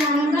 Gracias.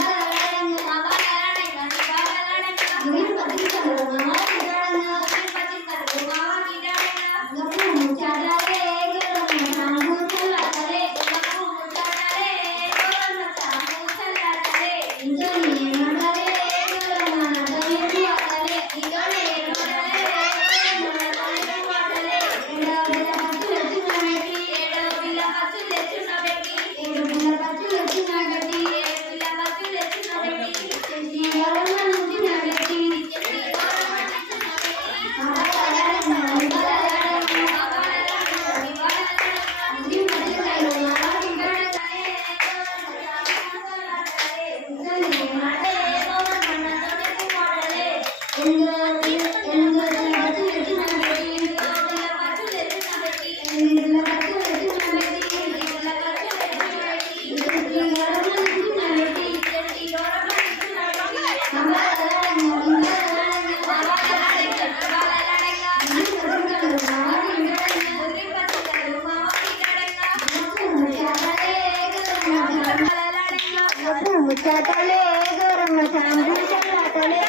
ముచ్చటలే గురుము సంభూషణలే